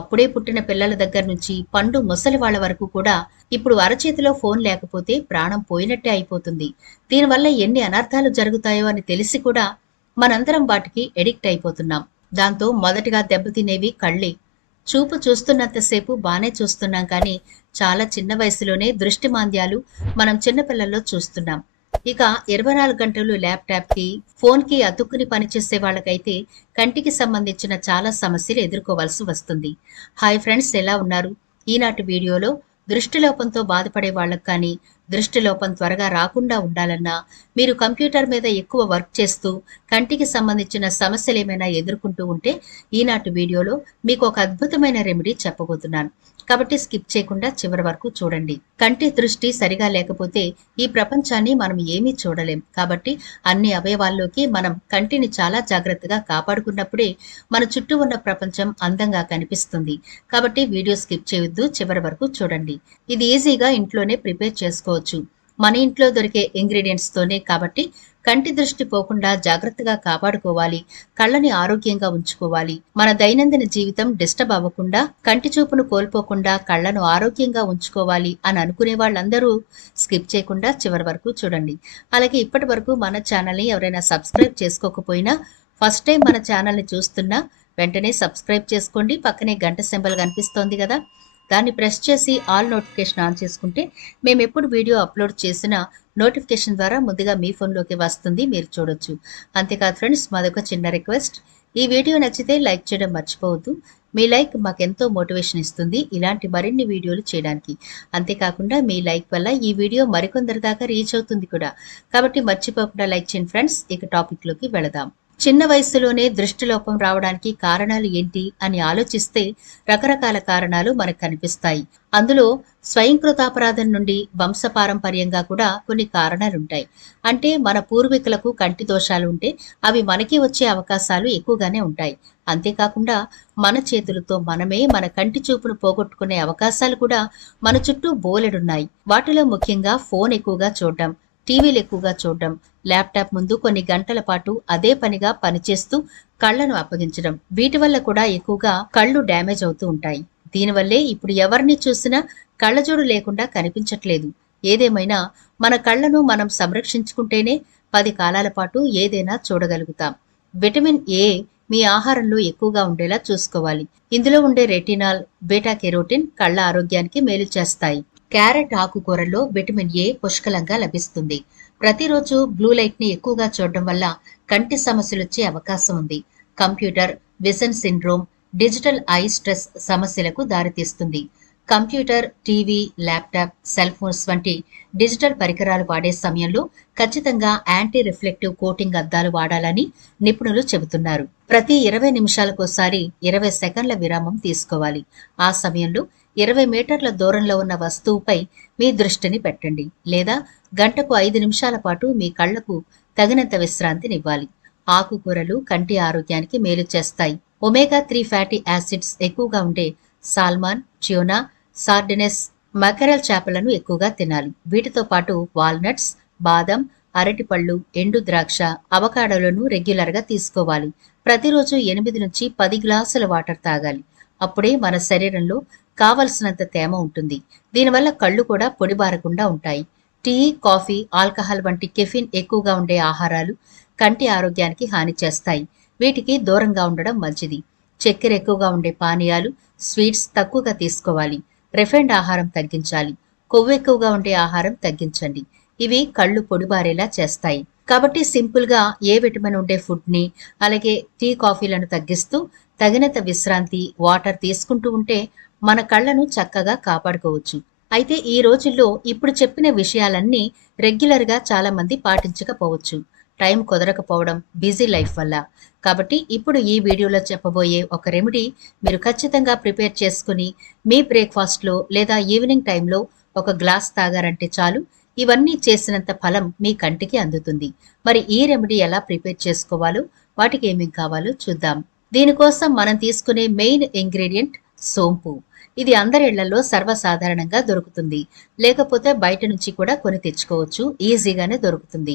అప్పుడే పుట్టిన పిల్లల దగ్గర నుంచి పండు ముసలి వాళ్ళ వరకు కూడా ఇప్పుడు అరచేతిలో ఫోన్ లేకపోతే ప్రాణం పోయినట్టే అయిపోతుంది. దీనివల్ల ఎన్ని అనర్థాలు జరుగుతాయో అని తెలిసి కూడా మనందరం వాటికి ఎడిక్ట్ అయిపోతున్నాం. దాంతో మొదటిగా దెబ్బతినేవి కళ్ళే. చూపు చూస్తున్నంతసేపు బానే చూస్తున్నాం కానీ చాలా చిన్న వయసులోనే దృష్టి మాంద్యాలు మనం చిన్నపిల్లల్లో చూస్తున్నాం. ఇక 24 గంటలు ల్యాప్టాప్కి ఫోన్కి అతుక్కుని పనిచేసే వాళ్ళకైతే కంటికి సంబంధించిన చాలా సమస్యలు ఎదుర్కోవాల్సి వస్తుంది. హాయ్ ఫ్రెండ్స్, ఎలా ఉన్నారు? ఈనాటి వీడియోలో దృష్టిలోపంతో బాధపడే వాళ్ళకు కానీ దృష్టిలోపం త్వరగా రాకుండా ఉండాలన్నా, మీరు కంప్యూటర్ మీద ఎక్కువ వర్క్ చేస్తూ కంటికి సంబంధించిన సమస్యలు ఏమైనా ఎదుర్కొంటూ ఉంటే ఈనాటి వీడియోలో మీకు ఒక అద్భుతమైన రెమెడీ చెప్పబోతున్నాను. కాబట్టి స్కిప్ చేయకుండా చివరి వరకు చూడండి. కంటి దృష్టి సరిగా లేకపోతే ఈ ప్రపంచాన్ని మనం ఏమీ చూడలేం. కాబట్టి అన్ని అవయవాల్లోకి మనం కంటిని చాలా జాగ్రత్తగా కాపాడుకున్నప్పుడే మన చుట్టూ ఉన్న ప్రపంచం అందంగా కనిపిస్తుంది. కాబట్టి వీడియో స్కిప్ చేయొద్దు, చివరి వరకు చూడండి. ఇది ఈజీగా ఇంట్లోనే ప్రిపేర్ చేసుకోవచ్చు. మన ఇంట్లో దొరికే ఇంగ్రీడియంట్స్ తోనే. కాబట్టి కంటి దృష్టి పోకుండా జాగ్రత్తగా కాపాడుకోవాలి, కళ్ళని ఆరోగ్యంగా ఉంచుకోవాలి. మన దైనందిన జీవితం డిస్టర్బ్ అవ్వకుండా, కంటి చూపును కోల్పోకుండా కళ్ళను ఆరోగ్యంగా ఉంచుకోవాలి అని అనుకునే వాళ్ళందరూ స్కిప్ చేయకుండా చివరి వరకు చూడండి. అలాగే ఇప్పటి వరకు మన ఛానల్ని ఎవరైనా సబ్స్క్రైబ్ చేసుకోకపోయినా, ఫస్ట్ టైం మన ఛానల్ని చూస్తున్నా వెంటనే సబ్స్క్రైబ్ చేసుకోండి. పక్కనే గంట సింబల్ కనిపిస్తోంది కదా, దాన్ని ప్రెస్ చేసి ఆల్ నోటిఫికేషన్ ఆన్ చేసుకుంటే మేము ఎప్పుడు వీడియో అప్లోడ్ చేసినా నోటిఫికేషన్ ద్వారా ముందుగా మీ ఫోన్లోకి వస్తుంది, మీరు చూడొచ్చు. అంతేకాదు ఫ్రెండ్స్, మాదొక చిన్న రిక్వెస్ట్, ఈ వీడియో నచ్చితే లైక్ చేయడం మర్చిపోవద్దు. మీ లైక్ మాకెంతో మోటివేషన్ ఇస్తుంది ఇలాంటి మరిన్ని వీడియోలు చేయడానికి. అంతేకాకుండా మీ లైక్ వల్ల ఈ వీడియో మరికొందరి దాకా రీచ్ అవుతుంది కూడా. కాబట్టి మర్చిపోకుండా లైక్ చేయండి ఫ్రెండ్స్. ఇక టాపిక్లోకి వెళదాం. చిన్న వయసులోనే దృష్టిలోపం రావడానికి కారణాలు ఏంటి అని ఆలోచిస్తే రకరకాల కారణాలు మనకు కనిపిస్తాయి. అందులో స్వయంకృతాపరాధం నుండి వంశపారంపర్యంగా కూడా కొన్ని కారణాలుంటాయి. అంటే మన పూర్వీకులకు కంటి దోషాలు ఉంటే అవి మనకి వచ్చే అవకాశాలు ఎక్కువగానే ఉంటాయి. అంతేకాకుండా మన చేతులతో మనమే మన కంటి చూపును పోగొట్టుకునే అవకాశాలు కూడా మన చుట్టూ బోలెడున్నాయి. వాటిలో ముఖ్యంగా ఫోన్ ఎక్కువగా చూడడం, టీవీలు ఎక్కువగా చూడడం, ల్యాప్టాప్ ముందు కొన్ని గంటల పాటు అదే పనిగా పనిచేస్తూ కళ్లను అప్పగించడం, వీటి వల్ల కూడా ఎక్కువగా కళ్ళు డ్యామేజ్ అవుతూ ఉంటాయి. దీనివల్లే ఇప్పుడు ఎవరిని చూసినా కళ్ళజోడు లేకుండా కనిపించట్లేదు. ఏదేమైనా మన కళ్లను మనం సంరక్షించుకుంటేనే 10 కాలాల పాటు ఏదైనా చూడగలుగుతాం. విటమిన్ ఏ మీ ఆహారంలో ఎక్కువగా ఉండేలా చూసుకోవాలి. ఇందులో ఉండే రెటినాల్, బీటా కెరోటిన్ కళ్ల ఆరోగ్యానికి మేలు చేస్తాయి. క్యారెట్ ఆకుకూరల్లో విటమిన్ ఏ పుష్కలంగా లభిస్తుంది. ప్రతిరోజు బ్లూ లైట్ ని ఎక్కువగా చూడడం వల్ల కంటి సమస్యలు వచ్చే అవకాశం ఉంది. Computer vision syndrome, digital I stress సమస్యలకు దారితీస్తుంది. Computer, TV, laptop, cell phones వంటి డిజిటల్ పరికరాలు వాడే సమయంలో ఖచ్చితంగా యాంటీ రిఫ్లెక్టివ్ కోటింగ్ అద్దాలు వాడాలని నిపుణులు చెబుతున్నారు. ప్రతి 20 నిమిషాలకోసారి 20 సెకండ్ల విరామం తీసుకోవాలి. ఆ సమయంలో 20 మీటర్ల దూరంలో ఉన్న వస్తువుపై మీ దృష్టిని పెట్టండి, లేదా గంటకు 5 నిమిషాల పాటు మీ కళ్లకు తగినంత విశ్రాంతినివ్వాలి. ఆకుకూరలు కంటి ఆరోగ్యానికి మేలు చేస్తాయి. ఒమేగా 3 ఫ్యాటీ యాసిడ్స్ ఎక్కువగా ఉండే సాల్మాన్, ట్యూనా, సార్డినెస్, మకరెల్ చేపలను ఎక్కువగా తినాలి. వీటితో పాటు వాల్నట్స్, బాదం, అరటిపళ్ళు, ఎండు ద్రాక్ష, అవకాడోలను రెగ్యులర్గా తీసుకోవాలి. ప్రతిరోజు 8 నుంచి 10 గ్లాసుల వాటర్ తాగాలి. అప్పుడే మన శరీరంలో కావలసినంత తేమ ఉంటుంది. దీనివల్ల కళ్ళు కూడా పొడిబారకుండా ఉంటాయి. టీ, కాఫీ, ఆల్కహాల్ వంటి కెఫిన్ ఎక్కువగా ఉండే ఆహారాలు కంటి ఆరోగ్యానికి హాని చేస్తాయి. వీటికి దూరంగా ఉండడం మంచిది. చక్కెర ఎక్కువగా ఉండే పానీయాలు, స్వీట్స్ తక్కువగా తీసుకోవాలి. రిఫైన్డ్ ఆహారం తగ్గించాలి. కొవ్వు ఎక్కువగా ఉండే ఆహారం తగ్గించండి. ఇవి కళ్ళు పొడిబారేలా చేస్తాయి. కాబట్టి సింపుల్ గా ఏ విటమిన్ ఉండే ఫుడ్ ని, అలాగే టీ, కాఫీలను తగ్గిస్తూ తగినంత విశ్రాంతి, వాటర్ తీసుకుంటూ ఉంటే మన కళ్లను చక్కగా కాపాడుకోవచ్చు. అయితే ఈ రోజుల్లో ఇప్పుడు చెప్పిన విషయాలన్నీ రెగ్యులర్ గా చాలా మంది పాటించకపోవచ్చు. టైం కుదరకపోవడం, బిజీ లైఫ్ వల్ల. కాబట్టి ఇప్పుడు ఈ వీడియోలో చెప్పబోయే ఒక రెమెడీ మీరు ఖచ్చితంగా ప్రిపేర్ చేసుకుని మీ బ్రేక్ఫాస్ట్లో లేదా ఈవినింగ్ టైంలో ఒక గ్లాస్ తాగారంటే చాలు, ఇవన్నీ చేసినంత ఫలం మీ కంటికి అందుతుంది. మరి ఈ రెమెడీ ఎలా ప్రిపేర్ చేసుకోవాలో, వాటికి ఏమేం కావాలో చూద్దాం. దీనికోసం మనం తీసుకునే మెయిన్ ఇంగ్రీడియంట్ సోంపు. ఇది అందరి ఇళ్లలో సర్వసాధారణంగా దొరుకుతుంది. లేకపోతే బయట నుంచి కూడా కొని తెచ్చుకోవచ్చు, ఈజీగానే దొరుకుతుంది.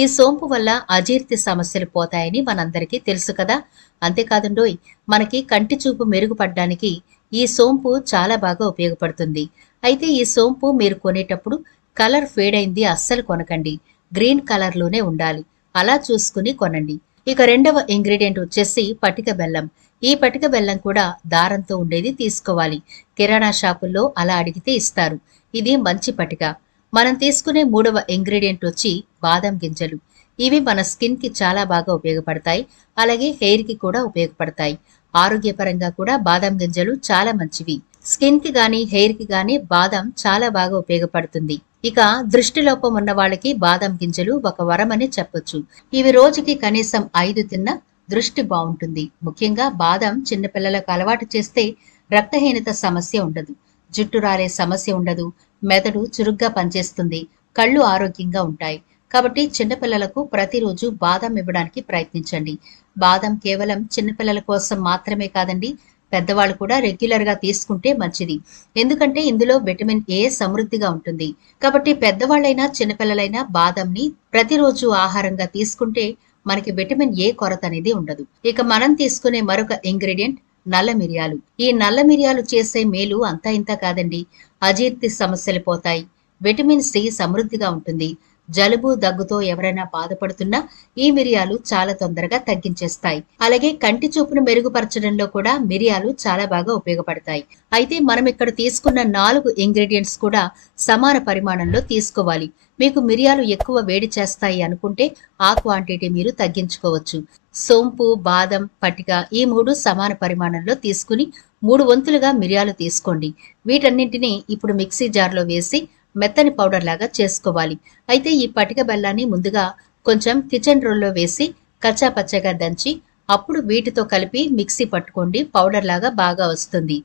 ఈ సోంపు వల్ల అజీర్తి సమస్యలు పోతాయని మనందరికీ తెలుసు కదా. అంతేకాదండోయ్, మనకి కంటి చూపు మెరుగుపడడానికి ఈ సోంపు చాలా బాగా ఉపయోగపడుతుంది. అయితే ఈ సోంపు మీరు కొనేటప్పుడు కలర్ ఫేడ్ అయింది అస్సలు కొనకండి. గ్రీన్ కలర్‌లోనే ఉండాలి. అలా చూసుకుని కొనండి. ఇక రెండవ ఇంగ్రీడియెంట్ వచ్చేసి పటిక బెల్లం. ఈ పటిక బెల్లం కూడా దారంతో ఉండేది తీసుకోవాలి. కిరాణా షాపుల్లో అలా అడిగితే ఇస్తారు. ఇది మంచి పటిక. మనం తీసుకునే మూడవ ఇంగ్రీడియెంట్ వచ్చి బాదం గింజలు. ఇవి మన స్కిన్‌కి చాలా బాగా ఉపయోగపడతాయి. అలాగే హెయిర్‌కి కూడా ఉపయోగపడతాయి. ఆరోగ్యపరంగా కూడా బాదం గింజలు చాలా మంచివి. స్కిన్‌కి గానీ, హెయిర్‌కి గానీ బాదం చాలా బాగా ఉపయోగపడుతుంది. ఇక దృష్టి లోపం ఉన్న వాళ్ళకి బాదం గింజలు ఒక వరమని చెప్పొచ్చు. ఇవి రోజుకి కనీసం 5 తిన్నా దృష్టి బావుంటుంది. ముఖ్యంగా బాదం చిన్నపిల్లలకు అలవాటు చేస్తే రక్తహీనత సమస్య ఉండదు. జుట్టు రాలే సమస్య ఉండదు. మెదడు చురుగ్గా పనిచేస్తుంది. కళ్ళు ఆరోగ్యంగా ఉంటాయి. కాబట్టి చిన్నపిల్లలకు ప్రతిరోజు బాదం ఇవ్వడానికి ప్రయత్నించండి. బాదం కేవలం చిన్నపిల్లల కోసం మాత్రమే కాదండి. పెద్దవాళ్ళు కూడా రెగ్యులర్‌గా తీసుకుంటే మంచిది. ఎందుకంటే ఇందులో విటమిన్ ఏ సమృద్ధిగా ఉంటుంది. కాబట్టి పెద్దవాళ్ళైనా, చిన్నపిల్లలైనా బాదంని ప్రతిరోజు ఆహారంగా తీసుకుంటే మనకి విటమిన్ ఏ కొరత అనేది ఉండదు. ఇక మనం తీసుకునే మరొక ఇంగ్రీడియెంట్ నల్ల మిరియాలు. ఈ నల్ల మిరియాలు చేసే మేలు అంతా ఇంతా కాదండి. అజీర్తి సమస్యలు పోతాయి. విటమిన్ సి సమృద్ధిగా ఉంటుంది. జలుబు, దగ్గుతో ఎవరైనా బాధపడుతున్నా ఈ మిరియాలు చాలా తొందరగా తగ్గించేస్తాయి. అలాగే కంటి చూపును మెరుగుపరచడంలో కూడా మిరియాలు చాలా బాగా ఉపయోగపడతాయి. అయితే మనం ఇక్కడ తీసుకున్న 4 ఇంగ్రీడియెంట్స్ కూడా సమాన పరిమాణంలో తీసుకోవాలి. మీకు మిరియాలు ఎక్కువ వేడి చేస్తాయి అనుకుంటే ఆ క్వాంటిటీ మీరు తగ్గించుకోవచ్చు. సోంపు, బాదం, పటిక ఈ 3 సమాన పరిమాణంలో తీసుకుని 3 వంతులుగా మిరియాలు తీసుకోండి. వీటన్నింటినీ ఇప్పుడు మిక్సీ జార్‌లో వేసి మెత్తని పౌడర్ లాగా చేసుకోవాలి. అయితే ఈ పటిక బెల్లాన్ని ముందుగా కొంచెం కిచెన్ రోల్లో వేసి కచ్చా పచ్చగా దంచి అప్పుడు వీటితో కలిపి మిక్సీ పట్టుకోండి. పౌడర్ లాగా బాగా వస్తుంది.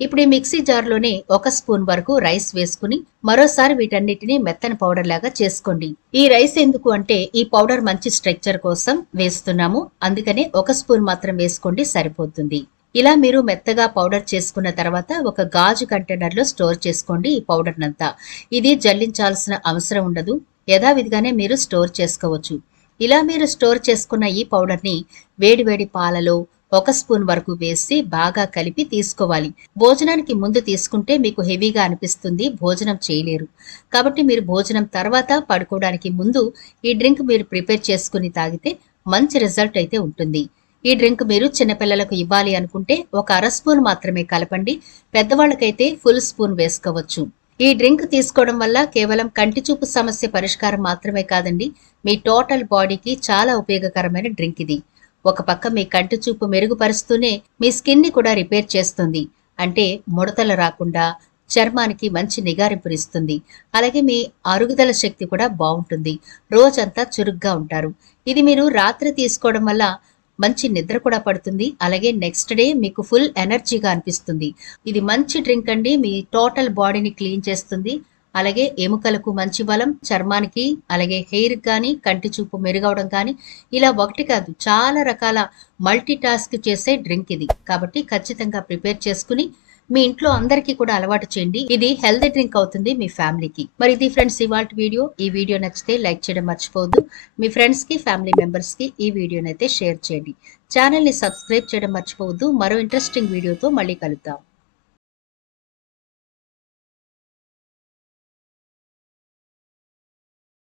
ఇప్పుడు ఈ మిక్సీ జార్‌లోనే 1 స్పూన్ వరకు రైస్ వేసుకుని మరోసారి వీటన్నిటిని మెత్తని పౌడర్ లాగా చేసుకోండి. ఈ రైస్ ఎందుకు అంటే ఈ పౌడర్ మంచి స్ట్రక్చర్ కోసం వేస్తున్నాము. అందుకనే 1 స్పూన్ మాత్రం వేసుకోండి సరిపోతుంది. ఇలా మీరు మెత్తగా పౌడర్ చేసుకున్న తర్వాత ఒక గాజు కంటైనర్‌లో స్టోర్ చేసుకోండి ఈ పౌడర్‌నంతా. ఇది జల్లించాల్సిన అవసరం ఉండదు. యథావిధిగానే మీరు స్టోర్ చేసుకోవచ్చు. ఇలా మీరు స్టోర్ చేసుకున్న ఈ పౌడర్‌ని వేడి వేడి పాలలో 1 స్పూన్ వరకు వేసి బాగా కలిపి తీసుకోవాలి. భోజనానికి ముందు తీసుకుంటే మీకు హెవీగా అనిపిస్తుంది. భోజనం చేయలేరు. కాబట్టి మీరు భోజనం తర్వాత పడుకోవడానికి ముందు ఈ డ్రింక్ మీరు ప్రిపేర్ చేసుకుని తాగితే మంచి రిజల్ట్ అయితే ఉంటుంది. ఈ డ్రింక్ మీరు చిన్నపిల్లలకు ఇవ్వాలి అనుకుంటే ఒక అర స్పూన్ మాత్రమే కలపండి. పెద్దవాళ్ళకైతే ఫుల్ స్పూన్ వేసుకోవచ్చు. ఈ డ్రింక్ తీసుకోవడం వల్ల కేవలం కంటి చూపు సమస్య పరిష్కారం మాత్రమే కాదండి, మీ టోటల్ బాడీకి చాలా ఉపయోగకరమైన డ్రింక్ ఇది. ఒక పక్క మీ కంటి చూపు మెరుగుపరుస్తూనే మీ స్కిన్ ని కూడా రిపేర్ చేస్తుంది. అంటే ముడతలు రాకుండా చర్మానికి మంచి నిగారింపునిస్తుంది. అలాగే మీ అరుగుదల శక్తి కూడా బావుంటుంది. రోజంతా చురుగ్గా ఉంటారు. ఇది మీరు రాత్రి తీసుకోవడం వల్ల మంచి నిద్ర కూడా పడుతుంది. అలాగే నెక్స్ట్ డే మీకు ఫుల్ ఎనర్జీగా అనిపిస్తుంది. ఇది మంచి డ్రింక్ అండి. మీ టోటల్ బాడీని క్లీన్ చేస్తుంది. అలాగే ఎముకలకు మంచి బలం, చర్మానికి అలాగే హెయిర్‌కి గానీ, కంటి చూపు మెరుగవడం కానీ ఇలా ఒకటి కాదు చాలా రకాల మల్టీ టాస్క్ చేసే డ్రింక్ ఇది. కాబట్టి ఖచ్చితంగా ప్రిపేర్ చేసుకుని మీ ఇంట్లో అందరికీ కూడా అలవాటు చేయండి. ఇది హెల్తీ డ్రింక్ అవుతుంది మీ ఫ్యామిలీకి. మరి ఇది ఫ్రెండ్స్ ఇవాల్టి వీడియో. ఈ వీడియో నచ్చితే లైక్ చేయడం మర్చిపోవద్దు. మీ ఫ్రెండ్స్ కి, ఫ్యామిలీ మెంబర్స్ కి ఈ వీడియోనైతే షేర్ చేయండి. ఛానల్ ని సబ్స్క్రైబ్ చేయడం మర్చిపోవద్దు. మరో ఇంట్రెస్టింగ్ వీడియోతో మళ్ళీ కలుద్దాం.